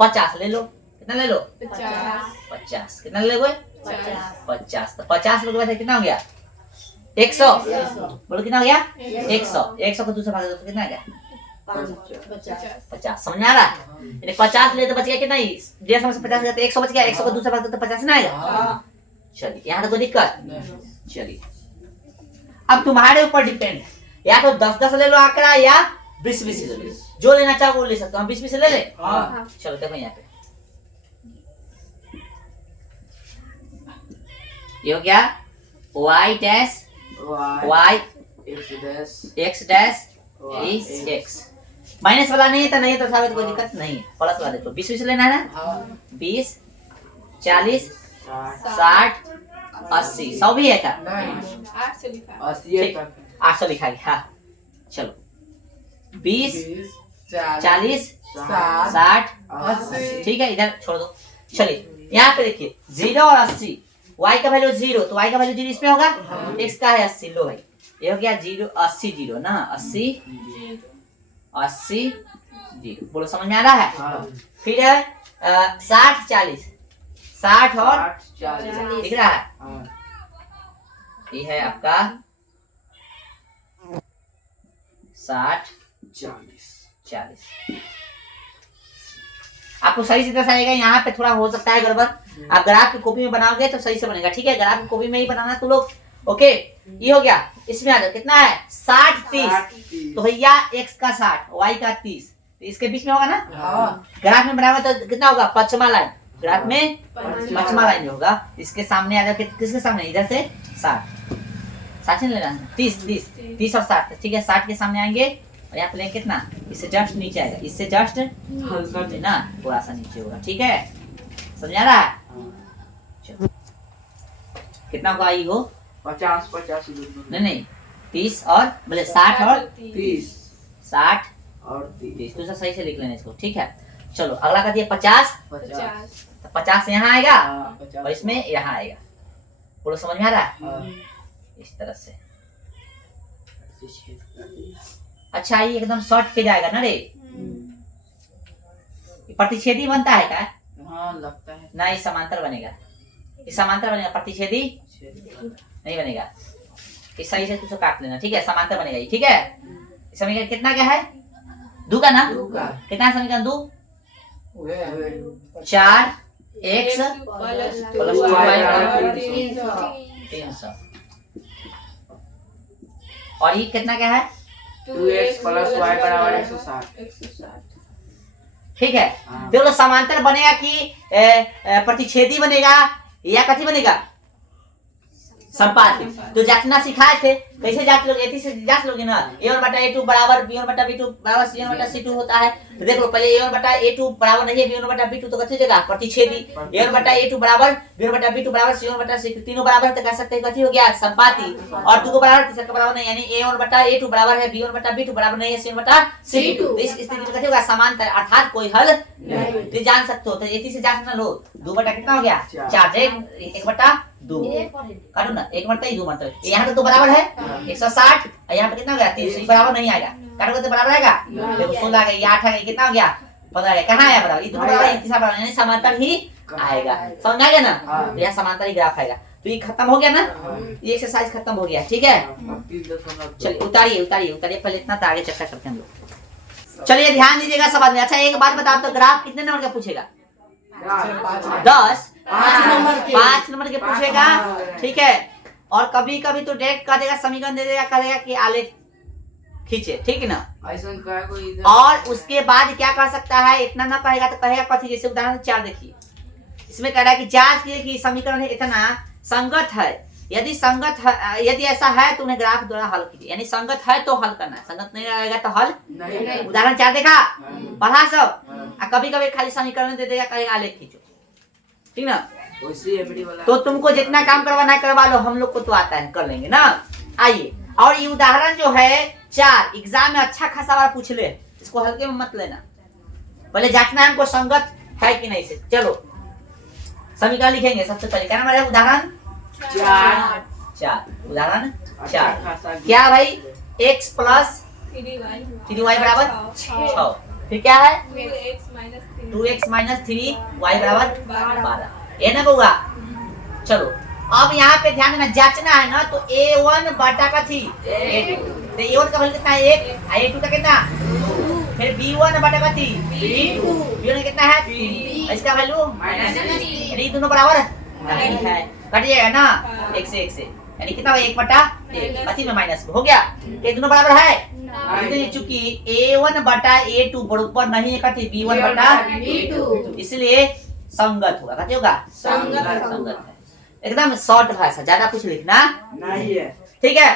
50 ले लो, कितना ले लो 50 कितना ले लोगे 50, तो 50 लोगों के कितना हो गया 100, बोलो कितना हो गया 100 को 2 से भाग दो तो कितना आ गया 50। समझ में आ रहा है 50 ले तो बच गया कितना 150 से 50 तो 100 बच गया, 100 को 2 से भाग दो तो 50 ना आएगा। चलिए यहाँ तो कोई दिक्कत, चलिए अब तुम्हारे ऊपर डिपेंड है, या तो 10 ले लो आंकड़ा या 20 ले लो, जो लेना चाहो वो ले सकते हो। हम 20 ले ले चलो देखो यहाँ पे ये हो गया y dash y x dash is x। Minus वाला नहीं है तो नहीं, तो साबित कोई दिक्कत नहीं है। प्लस वाला देखो 20 लेना है ना, 20 40 60 80 100 भी है क्या? 8 से लिखा है। ठीक, 800 लिखा गया। हाँ चलो 20 40 60 80, ठीक है इधर छोड़ दो। चलिए यहाँ पे देखिए 0 और 80, y का वैल्यू 0 तो y का वैल्यू 0 इसमें होगा, x का है 80। लो भाई ये हो गया 0 80 0 ना, 80 0। बोलो समझ में आ रहा है? फिर है 60 40, 60 और 40 दिख रहा है? ये है आपका 60 40। आपको सही से दर्शाएगा। यहाँ पे थोड़ा हो सकता है गड़बड़, आप ग्राफ की कॉपी में बनाओगे तो सही से बनेगा। ठीक है, ग्राफ की कॉपी में ही बनाना तो लोग। ओके ये हो गया। इसमें आ जाओ, कितना है 60 30, तो भैया x का 60 y का 30, तो इसके बीच में होगा ना। ग्राफ में बनाओगे तो कितना होगा, पचमा लाइन। ग्राफ में पचमा लाइन होगा। इसके सामने आ जाओ, किसके सामने, इधर से 60 लेना है, 30 और 60। ठीक है 60 के सामने आएंगे और यहाँ पे लेंगे कितना, इससे जस्ट नीचे आएगा, इससे जस्ट ना थोड़ा सा नीचे होगा। ठीक है समझ आ रहा है? चलो कितना होगा आई हो, 50 नहीं 30 और बोले 60 और 30 60 और 30। तो सही से लिख लेना इसको। ठीक है चलो अगला कर दिया 50, 50 तो 50 यहाँ आएगा 50 और इसमें यहाँ आएगा। बोलो समझ में आ रहा है? इस तरह से। अच्छा ये एकदम शॉर्ट पे जाएगा ना रे, प्रतिच्छेदी बनता है क्या? हाँ लगता है ना ये समांतर बनेगा, ये समांतर बनेगा, प्रतिच्छेदी नहीं बनेगा। इस सही से तुझे काट लेना। ठीक है समांतर बनेगा ये। ठीक है समीकरण कितना क्या है, 2 का ना, कितना है समीकरण 2, 4 x प्लस 300 और ये कितना क्या है 2x प्लस y बराबर 160। ठीक है हाँ। देखो समांतर बनेगा कि प्रतिच्छेदी बनेगा या कथी बनेगा, संपाती। तो जांचना सिखाए थे, कैसे जांच लोगे, एथी से जांच लोगे ना। a1/a2 बराबर b1/b2 बराबर c1/c2 होता है। तो देख लो पहले a1/a2 बराबर नहीं है b1/b2 तो कथी देगा, प्रतिच्छेदी। a1/a2 बराबर b1/b2 बराबर c1/c2 तीनों बराबर है तो कह सकते हैं कथी हो गया, संपाती। और 2 को बराबर तीसरा का बराबर नहीं, यानी a1/a2 बराबर है b1/b2 बराबर नहीं है c1/c2। तो इस स्थिति में कथी होगा, समांतर अर्थात कोई हल नहीं। तो जान सकते हो। तो एथी से जांचना लो, 2 बटा कितना हो गया 4, 1/2 काटो ना, 1/2 यहाँ पे तो बराबर है 160 और यहाँ पे कितना हो गया 300, बराबर नहीं आएगा, काटोगे तो बराबर आएगा। देखो 16 आ गया, 8 आ गया, कितना हो गया 15 गया, कहाँ आया बराबर, ये दोनों बराबर है, तीसरा बराबर यानी समांतर ही आएगा। समझ आ गया ना? तो यहाँ समांतर ही ग्राफ आएगा। तो ये खत्म हो गया ना, ये एक्सरसाइज खत्म हो गया। ठीक है चलिए उतारिए पहले इतना तो आगे चर्चा करते हैं हम लोग। चलिए ध्यान दीजिएगा सब आदमी। अच्छा एक बात बताओ तो ग्राफ कितने नंबर का पूछेगा, 10 5 नंबर के पूछेगा। ठीक है और कभी कभी तो डायरेक्ट कर देगा, समीकरण दे देगा, कहेगा कि आलेख खींचे। ठीक है ना? ऐसा का कोई इधर और उसके बाद क्या कर सकता है, इतना ना कहेगा तो कहेगा कथी, जैसे उदाहरण 4 देखिए, इसमें कह रहा है कि जांच कीजिए कि समीकरण इतना संगत है। यदि संगत है, यदि ऐसा है तो उन्हें ग्राफ द्वारा हल कीजिए। यानी संगत है तो हल करना है, संगत नहीं रहेगा तो हल नहीं। उदाहरण 4 देखा, पढ़ा सब। कभी कभी खाली समीकरण दे देगा, कहेगा आलेख खींचो। ठीक ना? वैसे एवरी वाला तो तुमको जितना काम करवाना है करवा लो, हम लोग को तो आता है, कर लेंगे ना। आइए और ये उदाहरण जो है 4 एग्जाम में अच्छा खासा बार पूछ ले, इसको हल्के में मत लेना, पहले जांचना है हमको संगत है कि नहीं से। चलो समीकरण लिखेंगे सबसे पहले, क्या नाम है, उदाहरण 4 उदाहरण 4 क्या भाई, x प्लस 3y बराबर 6। फिर क्या है 2x माइनस 3y बराबर 12, ये ना होगा। चलो अब यहाँ पे ध्यान देना, जांचना है ना, तो a1 बटा का थी a2, तो a1 का वैल्यू कितना है 1, a2 का कितना 2, फिर b1 बटा का थी b1 कितना है 3, इसका वैल्यू यानी दोनों बराबर नहीं है, कट जाएगा ना 1 से, यानी कितना 1/1 अति में माइनस हो गया। ये दोनों बराबर है, चूंकि a1 बटा a2 बराबर नहीं है कथी b1 बटा b2, इसलिए संगत होगा। कथी होगा, संगत है। एकदम शॉर्ट भाषा, ज्यादा कुछ लिखना नहीं है। ठीक है।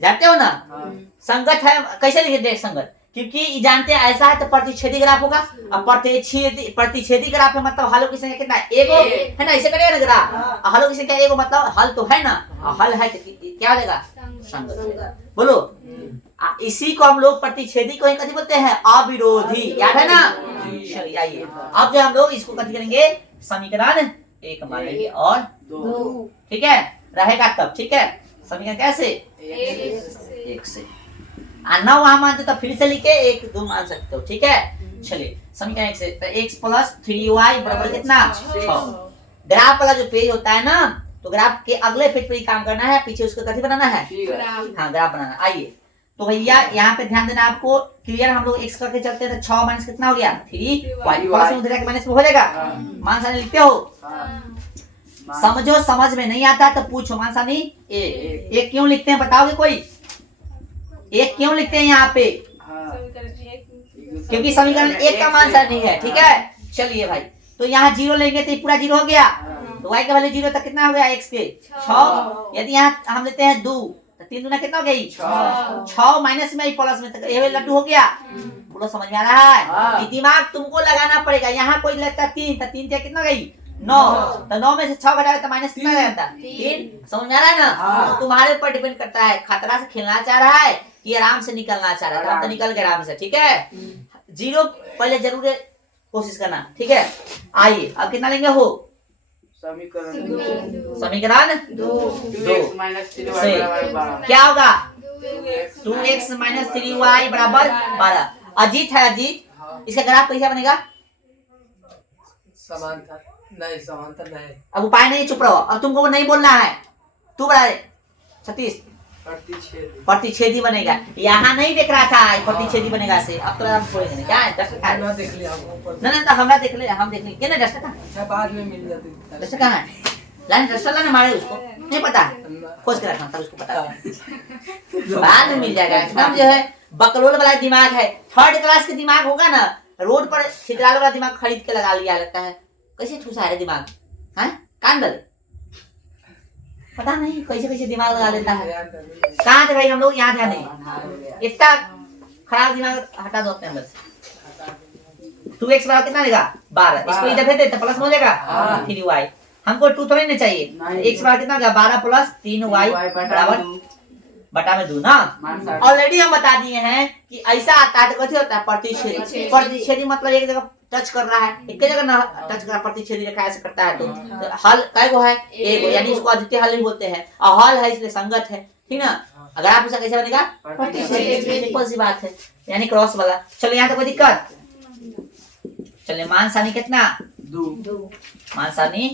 जानते हो ना? हाँ। संगत है, कैसे लिखे देख संगत, क्योंकि ये जानते हैं ऐसा है तो प्रतिच्छेदी ग्राफ होगा। अब प्रतिच्छेदी ग्राफ है मतलब हलों की संख्या कितना है? एगो है ना, इसे करेगा ना ग्राफ। हलों की संख्या एगो मतलब हल तो है ना, हल है तो क्या हो जाएगा? संगत। बोलो, इसी को हम लोग प्रतिच्छेदी को ही कथी बोलते हैं? अविरोधी। याद है ना? चलिए आइए, अब जो हम लोग इसको कथी करेंगे? समीकरण 1 मान लेंगे और 2। ठीक है, रहेगा तब। ठीक है, समीकरण कैसे? 1 से ना वहां मानते तो फिर से लिखे 1 2 मान सकते हो। ठीक है, चलिए समीकरण 1 से, तो x प्लस 3y बराबर कितना? 6। ग्राफ वाला जो पेज होता है ना, तो ग्राफ के अगले पेज पर ही काम करना है, पीछे उसको कथी बनाना है? हाँ, ग्राफ बनाना। आइए तो भैया यहाँ पे ध्यान देना आपको, क्लियर। हम लोग x करके चलते हैं तो 6 माइनस कितना हो गया? 3y प्लस में उधर के माइनस में हो जाएगा। मान सानी लिखते हो? समझो, समझ में नहीं आता तो पूछो। मान सानी एक क्यों लिखते हैं बताओगे कोई? एक क्यों लिखते हैं यहाँ पे? क्योंकि समीकरण 1 का मान सानी है। ठीक है, चलिए भाई, तो यहाँ 0 लेंगे तो ये पूरा 0 हो गया, तो y का वैल्यू 0 तक कितना हो गया? x के 6। यदि यहाँ हम लेते हैं 2 तो 3 दूना कितना हो गई? 6 माइनस में प्लस में, तो ये लड्डू हो गया। बोलो समझ में आ रहा है? दिमाग तुमको लगाना पड़ेगा। यहाँ कोई लगता है 3, तो 3 कितना गई? 9, तो 9 में से 6 घटाए तो माइनस कितना रहता? 3। समझ में आ रहा है ना? तो तुम्हारे ऊपर डिपेंड करता है, खतरा से खेलना चाह रहा है कि आराम से निकलना चाह रहा है। हम तो निकल गए आराम से। ठीक है, 0 पहले जरूर कोशिश करना। ठीक है, आइए अब कितना लेंगे? हो समीकरण 2 माइनस 3y से बराबर 12। क्या होगा? 2x माइनस 3y बराबर 12। अजीत है, अजीत, इसका ग्राफ कैसा बनेगा? समांतर नहीं, समांतर नहीं। अब उपाय नहीं, चुप रहो। अब तुमको नहीं बोलना है, तू बता दे सतीश। प्रतिच्छेदी बनेगा। यहाँ नहीं देख रहा था प्रतिच्छेदी बनेगा से, अब तो हम छोड़ेंगे। क्या है? ना देख लिया ना तो हमरा देख ले, हम देख ले। क्या ना डस्टर कहाँ? अच्छा, बाद में मिल जाती। डस्टर कहाँ है? लाने डस्टर लाने मारे उसको नहीं पता, खोज के रखना था, उसको पता बाद में मिल जाएगा। एकदम जो है बकलोल वाला दिमाग है, 3rd क्लास के दिमाग होगा ना, रोड पर छितराल वाला दिमाग खरीद के लगा लिया लगता है। कैसे ठूसा है दिमाग? है कान दल, पता नहीं कैसे कैसे दिमाग लगा लेता है। कहाँ थे भाई हम लोग? यहाँ ध्यान नहीं, इतना खराब दिमाग हटा दो अपने अंदर से। 2x बराबर कितना देगा? 12। इसको इधर भेज दे तो प्लस हो जाएगा 3y। हमको 2 थोड़ी ना चाहिए। x बराबर कितना होगा? 12 प्लस 3y बराबर बटा में 2 ना। ऑलरेडी हम बता दिए हैं कि ऐसा आता है तो कैसे होता है? प्रतिच्छेदी। प्रतिच्छेदी मतलब एक जगह टच कर रहा है, एक जगह ना टच कर रहा है, प्रतिच्छेदी रेखा ऐसे करता है। तो हल काय को है? एक, यानी इसको अद्वितीय हल नहीं बोलते हैं, और हल है इसलिए संगत है। ठीक ना? अगर आप पूछा कैसे बनेगा? प्रतिच्छेदी। सिंपल सी बात है, यानी क्रॉस वाला। चलो यहाँ तो कोई दिक्कत? चलिए मान सानी कितना? 2। मान सानी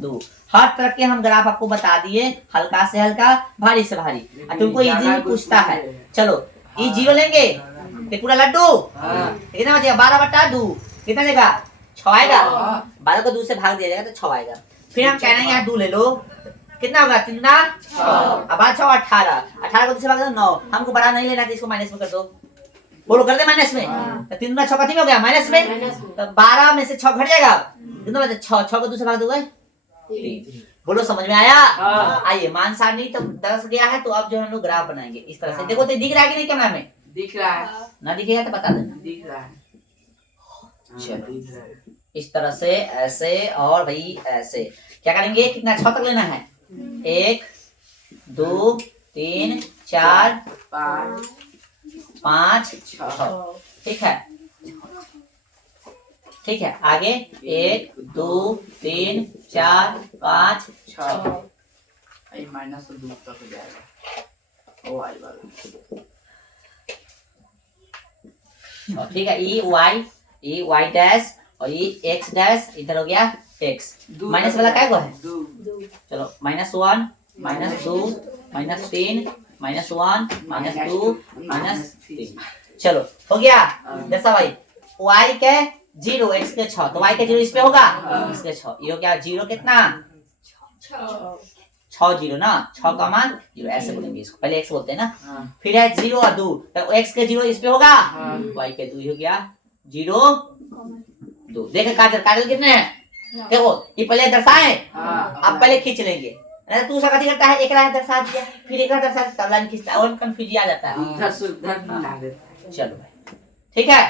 2। हर तरह के हम ग्राफ आपको बता दिए, हल्का से हल्का, भारी से भारी। तुमको इजी भी पूछता है। चलो ये 0 लेंगे तो पूरा लड्डू कितना बचेगा? 12 बटा 2 कितना देगा? 6 आएगा। 12 को 2 से भाग दिया जाएगा तो 6 आएगा। फिर हम कह रहे हैं यहाँ 2 ले लो, कितना होगा? 3 गुना 6, अब 6 18, 18 को 2 से भाग दो 9। हमको बड़ा नहीं लेना, इसको माइनस में कर दो। बोलो कर दे माइनस में, तो 3 गुना 6 कितना हो गया? माइनस में। तो 12 में से 6 घट जाएगा, कितना बचा? 6 को 2 से भाग दोगे 3। बोलो समझ में आया? आइए मान सारणी तो 10 गया है, तो अब जो हम लोग ग्राफ बनाएंगे इस तरह से। देखो तो दिख रहा है कि नहीं कैमरा में? दिख रहा है। ना दिखेगा तो बता देना। दिख रहा है। चलो दिख रहा है। इस तरह से, ऐसे और भाई ऐसे। क्या करेंगे? कितना 6 तक लेना है? 1 2 3 4 5 6। ठीक है, ठीक है। आगे 1 2 3 4 5 6। माइनस 2 तक हो जाएगा। ओ आई वाला। ठीक है, ई वाई डैश और ये एक्स डैश इधर हो गया एक्स। माइनस वाला क्या है? 2। चलो -1 -2 -3 -1 -2 -3। चलो हो गया। जैसा भाई y के 0 x के 6, तो y के 0 इस पे होगा, इसके 6। ये हो गया 0 कितना? 6 0 ना, 6 का मान 0 ऐसे बोलेंगे इसको, पहले x बोलते हैं ना। फिर है 0 और 2, तो x के 0 इस पे होगा, y के 2 हो गया 0 2। देखे काजल, काजल कितने हैं? देखो ये पहले दर्शाए, अब पहले खींच लेंगे। अरे तू उसका कथी करता है, एक राह दर्शा दिया फिर एक राह दर्शा दिया, तब लाइन खींचता है और कंफ्यूज आ जाता है। उधर से उधर मिला देता चलो भाई ठीक है,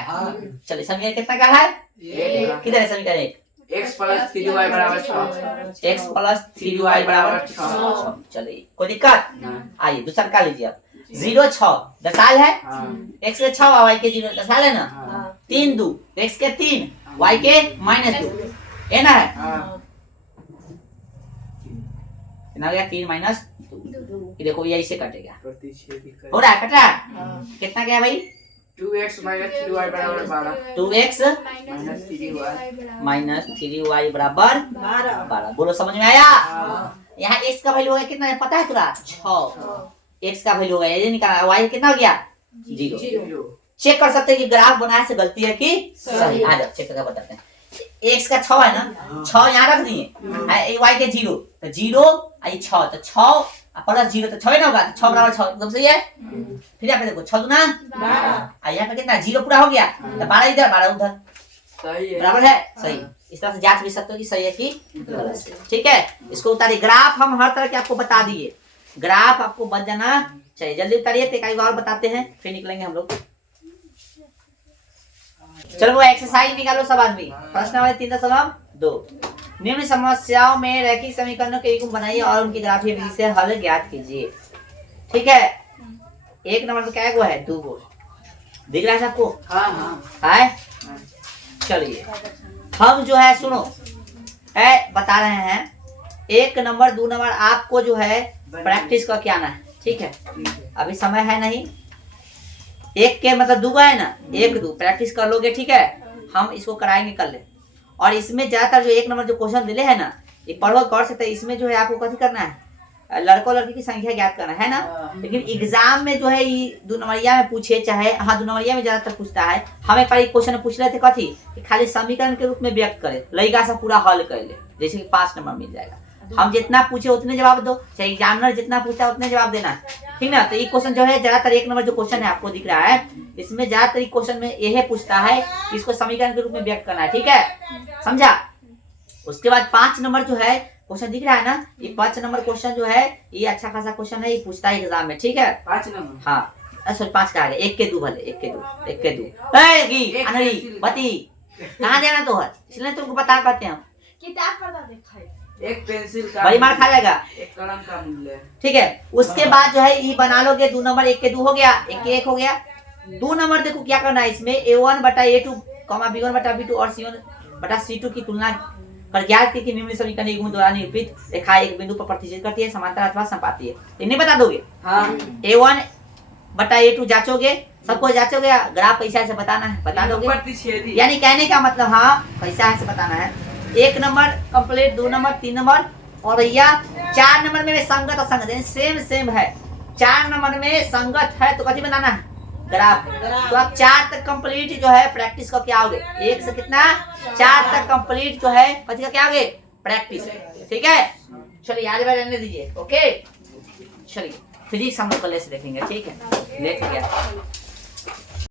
चलिए समीकरण कितना का है, है। किधर है समीकरण एक, x प्लस 3y बराबर 6। x प्लस 3y बराबर 6। चलिए कोई दिक्कत, आइए दूसरा का लीजिए आप, 0 6 दसाल है, हाँ x के 6 y के 0 दसाल है ना, हाँ 3 2 x के 3 y के -2 है ना, है हाँ कितना हो गया 3 -2, ये देखो ये ऐसे कटेगा, प्रतिच्छेदी कर हो रहा है कट रहा है, कितना गया भाई 2x माइनस 3y बराबर 12 2x माइनस 3y -3y बराबर 12। बोलो समझ में आया। यहाँ x का वैल्यू हो गया कितना है पता है तुरा, 6, x का वैल्यू हो गया ये निकाला, y कितना हो गया 0। 0 चेक कर सकते हैं कि ग्राफ बनाने से गलती है कि सही, आ जाओ चेक करके बताते हैं। x का 6 है ना, 6 यहाँ रख दिए, y के 0 तो 0 आई 6 तो 6 प्लस 0 तो 6 ना होगा, 6 बराबर 6 एकदम सही है। फिर यहाँ पे देखो 6 दूना 12, यहाँ पे कितना 0 पूरा हो गया तो 12 इधर 12 उधर, सही है बराबर है सही। इस तरह से जांच भी सकते हो कि सही है कि गलत है, ठीक है। इसको उतारिए, ग्राफ हम हर तरह के आपको बता दिए, ग्राफ आपको बच जाना चाहिए, जल्दी उतारिए, तो एक और बताते हैं फिर निकलेंगे हम लोग। चलो वो एक्सरसाइज निकालो सब आदमी, प्रश्न वाले 3.2 निम्न समस्याओं में रैखिक समीकरणों के युग्म बनाइए और उनकी ग्राफीय विधि से हल ज्ञात कीजिए, ठीक है। एक नंबर पे क्या है 2 गो दिख रहा है सबको, हाँ हाँ है। चलिए हम जो है सुनो है बता रहे हैं, 1 नंबर 2 नंबर आपको जो है प्रैक्टिस करके आना है, ठीक है। ठीक है अभी समय है नहीं, एक के मतलब 2 है ना, 1 2 प्रैक्टिस कर लोगे, ठीक है। हम इसको कराएंगे कल ले, और इसमें ज्यादातर जो 1 नंबर जो क्वेश्चन दिले है ना, ये पढ़ो गौर से, तो इसमें जो है आपको कथी करना है, लड़कों लड़की की संख्या ज्ञात करना है ना। लेकिन एग्जाम में जो है ये 2 नंबरिया में पूछे, चाहे हाँ 2 नंबरिया में ज्यादातर पूछता है। हम एक बार क्वेश्चन में पूछ रहे थे कथी कि खाली समीकरण के रूप में व्यक्त करे, लड़का से पूरा हल कर ले, जैसे कि 5 नंबर मिल जाएगा। हम जितना पूछे उतने जवाब दो, चाहे एग्जामिनर जितना पूछता है उतने जवाब देना, ठीक ना। तो ये क्वेश्चन जो है ज्यादातर 1 नंबर जो क्वेश्चन है आपको दिख रहा है, इसमें ज्यादातर क्वेश्चन में यह पूछता है कि इसको समीकरण के रूप में व्यक्त करना है, ठीक है, समझा। उसके बाद 5 नंबर जो है क्वेश्चन दिख रहा है ना, ये 5 नंबर क्वेश्चन जो है ये अच्छा खासा क्वेश्चन है, ये पूछता है एग्जाम में, ठीक है। 5 नंबर हाँ सॉरी 5 का आ गया, 1 के 2 भले 1 के 2 1 के 2 ए अनरी बती कहाँ देना तो है, इसलिए तुमको बता पाते हैं हम, किताब पढ़ा देखा है। एक पेंसिल का बड़ी मार खा जाएगा, एक कलम का मूल्य है। ठीक है। उसके बाद जो है ये बना लोगे 2 नंबर 1 के 2 हो गया, 1 के 1 हो गया। 2 नंबर देखो क्या करना है, इसमें a1 बटा a2 b1 बटा b2 और c1 बटा c2 की तुलना कर ज्ञात की निम्न समीकरण युग्म द्वारा निरूपित रेखा एक बिंदु पर प्रतिच्छेद करती है, समांतर अथवा संपाती है। इन्हें बता दोगे, हाँ a1 बटा a2 जांचोगे, सबको जांचोगे, ग्राफ कैसा है से बताना है, बता दोगे। प्रतिच्छेदी यानी कहने का मतलब हाँ कैसा है से बताना है। 1 नंबर कंप्लीट, 2 नंबर 3 नंबर और भैया 4 नंबर में संगत असंगत सेम है। 4 नंबर में संगत है तो कथी बनाना है, ग्राफ। तो आप 4 तक कंप्लीट जो है प्रैक्टिस करके आओगे, 1 से कितना 4 तक कंप्लीट जो है कथी करके आओगे, प्रैक्टिस, ठीक है। चलिए आज बार रहने दीजिए, ओके। चलिए फिजिक्स हम लोग कल से देखेंगे, ठीक है। लेट गया।